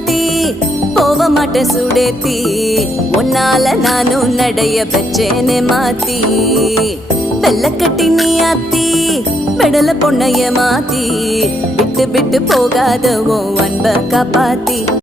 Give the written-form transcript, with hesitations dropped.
மாத்தி போக மாட்டேன் சுடேத்தி உன்னால நானும் நடைய பெற்றேனே மாத்தி வெள்ளக்கட்டி நீ ஆத்தி பெடல பொண்ணைய மாத்தி விட்டு விட்டு போகாத உன் அன்ப காப்பாத்தி